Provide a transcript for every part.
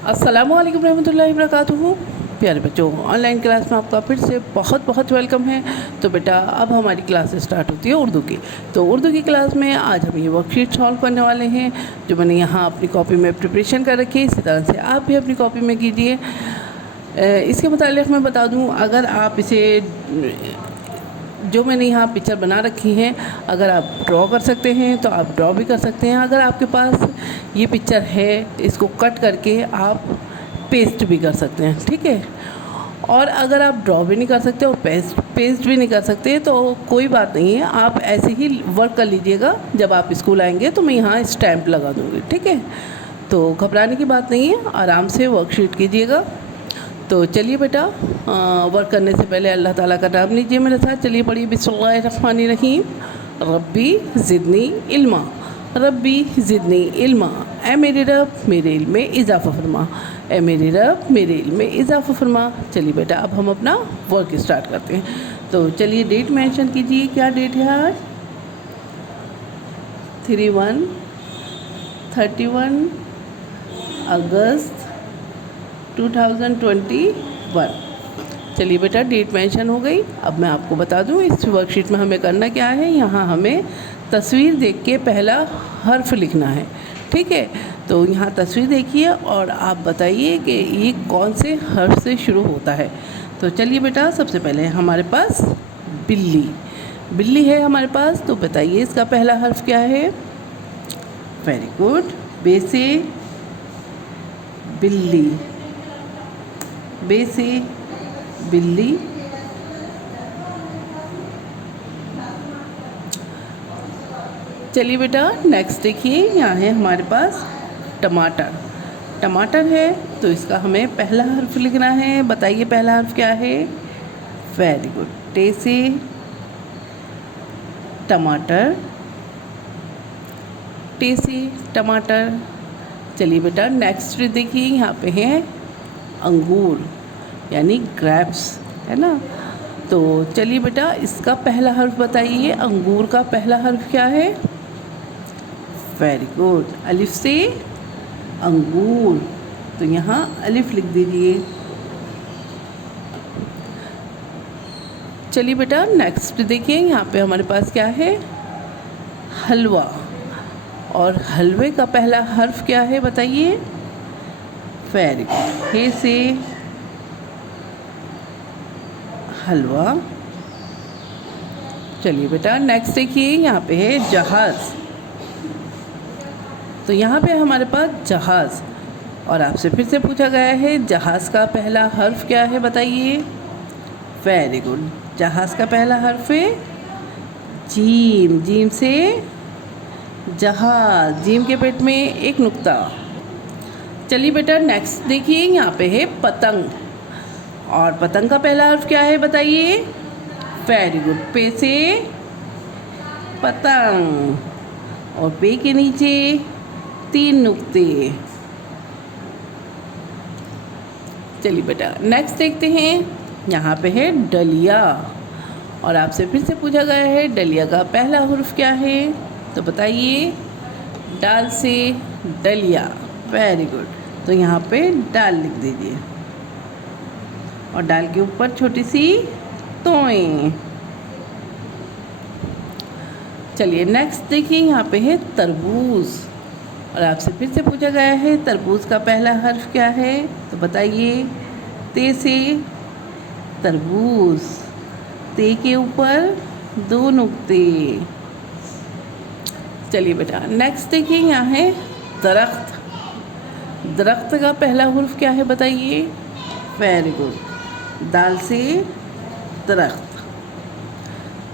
अस्सलामु अलैकुम रहमतुल्लाहि वबरकातुहू। प्यारे बच्चों, ऑनलाइन क्लास में आपका फिर से बहुत बहुत वेलकम है। तो बेटा अब हमारी क्लास स्टार्ट होती है उर्दू की। तो उर्दू की क्लास में आज हम ये वर्कशीट सॉल्व करने वाले हैं जो मैंने यहाँ अपनी कॉपी में प्रिपरेशन कर रखी है। इसी तरह से आप भी अपनी कॉपी में कीजिए। इसके मुतालिक मैं बता दूँ, अगर आप इसे जो मैंने यहाँ पिक्चर बना रखी हैं अगर आप ड्रॉ कर सकते हैं तो आप ड्रॉ भी कर सकते हैं। अगर आपके पास ये पिक्चर है, इसको कट करके आप पेस्ट भी कर सकते हैं, ठीक है। और अगर आप ड्रॉ भी नहीं कर सकते और पेस्ट भी नहीं कर सकते तो कोई बात नहीं है, आप ऐसे ही वर्क कर लीजिएगा। जब आप स्कूल आएंगे तो मैं यहाँ स्टैम्प लगा दूँगी, ठीक है। तो घबराने की बात नहीं है, आराम से वर्कशीट कीजिएगा। तो चलिए बेटा, वर्क करने से पहले अल्लाह ताला का नाम लीजिए मेरे साथ। चलिए पढ़िए, बिस्मिल्लाहिर्रहमानिर्रहीम। रब्बी ज़िदनी इल्मा, रब्बी ज़िदनी इल्मा। ए मेरे रब, मेरे इल्म में इजाफ़ा फरमा। ए मेरे रब, मेरे इल्म में इजाफ़ा फरमा। चलिए बेटा, अब हम अपना वर्क स्टार्ट करते हैं। तो चलिए डेट मेंशन कीजिए, क्या डेट है आज? 31 अगस्त 2021। चलिए बेटा, डेट मेंशन हो गई। अब मैं आपको बता दूं इस वर्कशीट में हमें करना क्या है। यहाँ हमें तस्वीर देख के पहला हर्फ लिखना है, ठीक है। तो यहाँ तस्वीर देखिए और आप बताइए कि ये कौन से हर्फ से शुरू होता है। तो चलिए बेटा, सबसे पहले हमारे पास बिल्ली है हमारे पास। तो बताइए इसका पहला हर्फ क्या है? Very good. बे से बिल्ली, बे से बिल्ली। चलिए बेटा, नेक्स्ट देखिए, यहाँ है हमारे पास टमाटर है। तो इसका हमें पहला हर्फ लिखना है। बताइए पहला हर्फ क्या है? Very good. टे से टमाटर, टे से टमाटर। चलिए बेटा, नेक्स्ट देखिए, यहाँ पे है अंगूर यानी ग्रेप्स, है ना। तो चलिए बेटा, इसका पहला हर्फ बताइए। अंगूर का पहला हर्फ क्या है? Very good. अलिफ से अंगूर। तो यहाँ अलिफ लिख दीजिए। चलिए बेटा, नेक्स्ट देखिए, यहाँ पे हमारे पास क्या है? हलवा। और हलवे का पहला हर्फ क्या है बताइए? Very good. हे से हलवा। चलिए बेटा, नेक्स्ट देखिए, यहाँ पे है जहाज़। तो यहाँ पे हमारे पास जहाज़, और आपसे फिर से पूछा गया है जहाज़ का पहला हर्फ क्या है बताइए? Very good. जहाज़ का पहला हर्फ है जीम। जीम से जहाज़, जीम के पेट में एक नुक्ता। चलिए बेटा, नेक्स्ट देखिए, यहाँ पे है पतंग। और पतंग का पहला हर्फ क्या है बताइए? Very good. पे से पतंग, और पे के नीचे 3 नुक्ते। चलिए बेटा, नेक्स्ट देखते हैं, यहाँ पे है डलिया। और आपसे फिर से पूछा गया है डलिया का पहला हर्फ क्या है। तो बताइए। डाल से डलिया। Very good. तो यहाँ पे डाल लिख दीजिए, और डाल के ऊपर छोटी सी तोएं। चलिए नेक्स्ट देखिए, यहाँ पे है तरबूज। और आपसे फिर से पूछा गया है तरबूज का पहला हर्फ क्या है। तो बताइए। ते से तरबूज, ते के ऊपर 2 नुक्ते। चलिए बेटा, नेक्स्ट देखिए, यहाँ है दरख्त। दरख्त का पहला हर्फ क्या है बताइए? Very good. दाल से दरख्त।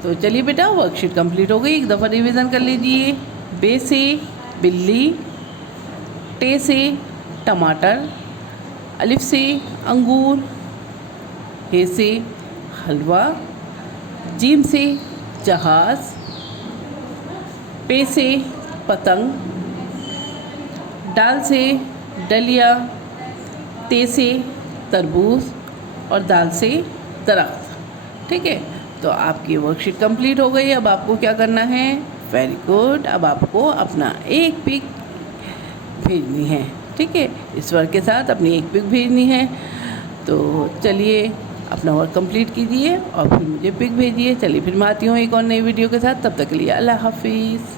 तो चलिए बेटा, वर्कशीट कंप्लीट हो गई। एक दफ़ा रिवीजन कर लीजिए। बे से बिल्ली, टे से टमाटर, अलिफ से अंगूर, हे से हलवा, जीम से जहाज़, पे से पतंग, डाल से डलिया, ते से तरबूज, और दाल से दरख्त, ठीक है। तो आपकी वर्कशीट कंप्लीट हो गई। अब आपको क्या करना है? Very good. अब आपको अपना एक पिक भेजनी है। ठीक है। इस वर्क के साथ अपनी एक पिक भेजनी है। तो चलिए अपना वर्क कंप्लीट कीजिए और फिर मुझे पिक भेजिए। चलिए फिर मैं आती हूँ एक और नई वीडियो के साथ। तब तक के लिए अल्लाह हाफिज़।